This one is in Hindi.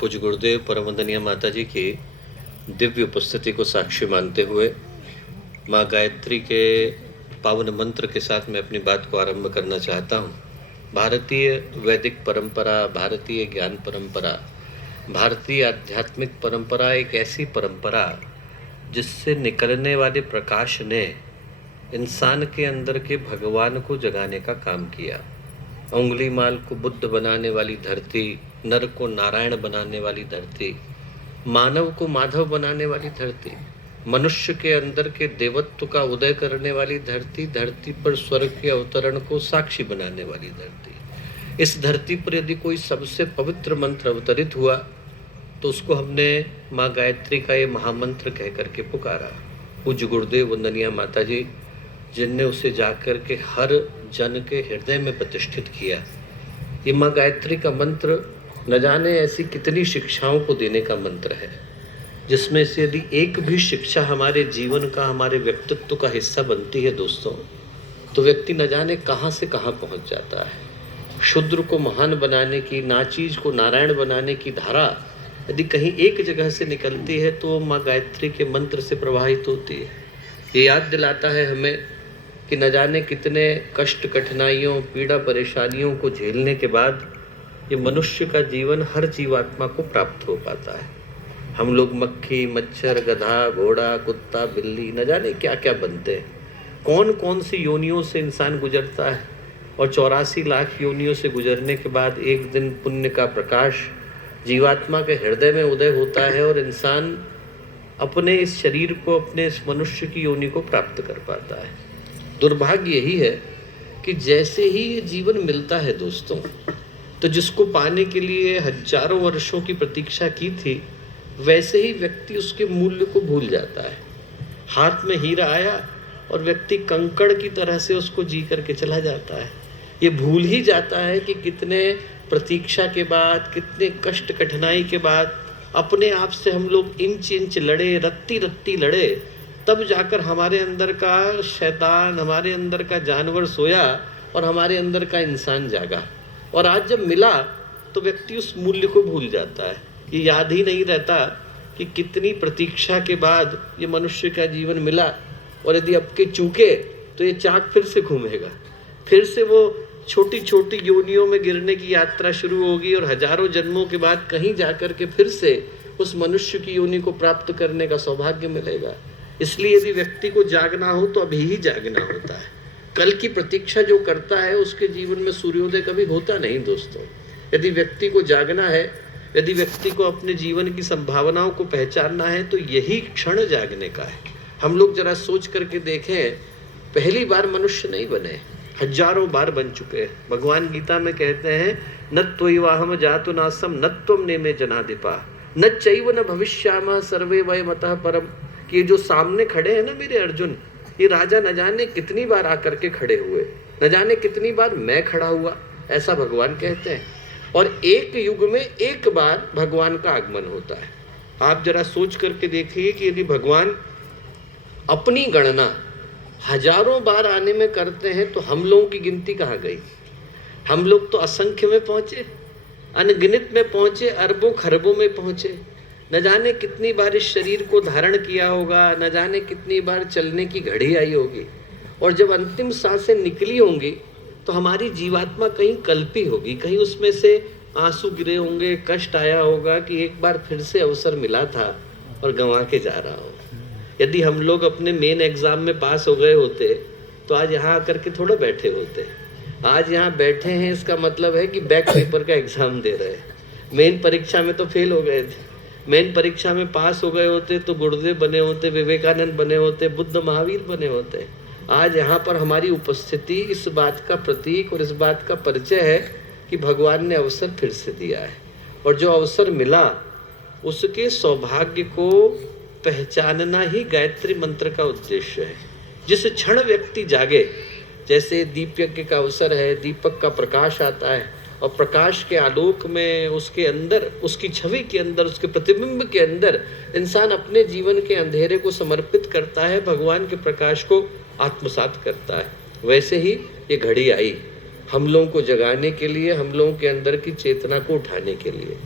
पूज्य गुरुदेव परम वंदनीय माता जी की दिव्य उपस्थिति को साक्षी मानते हुए माँ गायत्री के पावन मंत्र के साथ मैं अपनी बात को आरंभ करना चाहता हूँ। भारतीय वैदिक परंपरा, भारतीय ज्ञान परंपरा, भारतीय आध्यात्मिक परंपरा एक ऐसी परंपरा जिससे निकलने वाले प्रकाश ने इंसान के अंदर के भगवान को जगाने का काम किया। उंगलीमाल को बुद्ध बनाने वाली धरती, नर को नारायण बनाने वाली धरती, मानव को माधव बनाने वाली धरती, मनुष्य के अंदर के देवत्व का उदय करने वाली धरती, धरती पर स्वर्ग के अवतरण को साक्षी बनाने वाली धरती। इस धरती पर यदि कोई सबसे पवित्र मंत्र अवतरित हुआ तो उसको हमने माँ गायत्री का ये महामंत्र कह करके पुकारा। पूज्य गुरुदेव वंदनीय माता जी जिनने उसे जाकर के हर जन के हृदय में प्रतिष्ठित किया। ये माँ गायत्री का मंत्र न जाने ऐसी कितनी शिक्षाओं को देने का मंत्र है, जिसमें से यदि एक भी शिक्षा हमारे जीवन का, हमारे व्यक्तित्व का हिस्सा बनती है दोस्तों, तो व्यक्ति न जाने कहाँ से कहाँ पहुँच जाता है। शूद्र को महान बनाने की, नाचीज को नारायण बनाने की धारा यदि कहीं एक जगह से निकलती है तो माँ गायत्री के मंत्र से प्रवाहित होती है। ये याद दिलाता है हमें कि न जाने कितने कष्ट, कठिनाइयों, पीड़ा, परेशानियों को झेलने के बाद ये मनुष्य का जीवन हर जीवात्मा को प्राप्त हो पाता है। हम लोग मक्खी, मच्छर, गधा, घोड़ा, कुत्ता, बिल्ली, न जाने क्या क्या बनते हैं। कौन कौन सी योनियों से इंसान गुजरता है और 84 लाख योनियों से गुजरने के बाद एक दिन पुण्य का प्रकाश जीवात्मा के हृदय में उदय होता है और इंसान अपने इस शरीर को, अपने इस मनुष्य की योनि को प्राप्त कर पाता है। दुर्भाग्य यही है कि जैसे ही ये जीवन मिलता है दोस्तों, तो जिसको पाने के लिए हजारों वर्षों की प्रतीक्षा की थी, वैसे ही व्यक्ति उसके मूल्य को भूल जाता है। हाथ में हीरा आया और व्यक्ति कंकड़ की तरह से उसको जी करके चला जाता है। ये भूल ही जाता है कि कितने प्रतीक्षा के बाद, कितने कष्ट, कठिनाई के बाद अपने आप से हम लोग इंच इंच लड़े, रत्ती रत्ती लड़े, तब जाकर हमारे अंदर का शैतान, हमारे अंदर का जानवर सोया और हमारे अंदर का इंसान जागा। और आज जब मिला तो व्यक्ति उस मूल्य को भूल जाता है। ये याद ही नहीं रहता कि कितनी प्रतीक्षा के बाद ये मनुष्य का जीवन मिला, और यदि अब के चूके तो ये चाक फिर से घूमेगा, फिर से वो छोटी छोटी योनियों में गिरने की यात्रा शुरू होगी और हजारों जन्मों के बाद कहीं जाकर के फिर से उस मनुष्य की योनि को प्राप्त करने का सौभाग्य मिलेगा। इसलिए यदि व्यक्ति को जागना हो तो अभी ही जागना होता है। कल की प्रतीक्षा जो करता है उसके जीवन में सूर्योदय कभी होता नहीं दोस्तों। यदि व्यक्ति को जागना है, यदि व्यक्ति को अपने जीवन की संभावनाओं को पहचानना है, तो यही क्षण जागने का है। हम लोग जरा सोच करके देखें, पहली बार मनुष्य नहीं बने, हजारों बार बन चुके हैं। भगवान गीता में कहते हैं, न त्वयिवाहम जातु नासम न त्वम नेमे जनाधिपा न चैव न भविष्यामः सर्वे वयमतः परम। कि ये जो सामने खड़े हैं ना मेरे अर्जुन, ये राजा न जाने कितनी बार आकर के खड़े हुए, न जाने कितनी बार मैं खड़ा हुआ, ऐसा भगवान कहते हैं। और एक युग में एक बार भगवान का आगमन होता है। आप जरा सोच करके देखिए कि यदि भगवान अपनी गणना हजारों बार आने में करते हैं तो हम लोगों की गिनती कहाँ गई। हम लोग तो असंख्य में पहुंचे, अनगिनत में पहुंचे, अरबों खरबों में पहुंचे। न जाने कितनी बार इस शरीर को धारण किया होगा, न जाने कितनी बार चलने की घड़ी आई होगी, और जब अंतिम सांसें निकली होंगी तो हमारी जीवात्मा कहीं कल्पी होगी, कहीं उसमें से आंसू गिरे होंगे, कष्ट आया होगा कि एक बार फिर से अवसर मिला था और गंवा के जा रहा हो। यदि हम लोग अपने मेन एग्जाम में पास हो गए होते तो आज यहाँ आकर के थोड़ा बैठे होते। आज यहाँ बैठे हैं इसका मतलब है कि बैक पेपर का एग्जाम दे रहे हैं। मेन परीक्षा में तो फेल हो गए थे, मेन परीक्षा में पास हो गए होते तो गुरुदेव बने होते, विवेकानंद बने होते, बुद्ध महावीर बने होते। आज यहाँ पर हमारी उपस्थिति इस बात का प्रतीक और इस बात का परिचय है कि भगवान ने अवसर फिर से दिया है, और जो अवसर मिला उसके सौभाग्य को पहचानना ही गायत्री मंत्र का उद्देश्य है। जिस क्षण व्यक्ति जागे, जैसे दीप यज्ञ का अवसर है, दीपक का प्रकाश आता है और प्रकाश के आलोक में उसके अंदर, उसकी छवि के अंदर, उसके प्रतिबिंब के अंदर इंसान अपने जीवन के अंधेरे को समर्पित करता है, भगवान के प्रकाश को आत्मसात करता है। वैसे ही ये घड़ी आई हम लोगों को जगाने के लिए, हम लोगों के अंदर की चेतना को उठाने के लिए।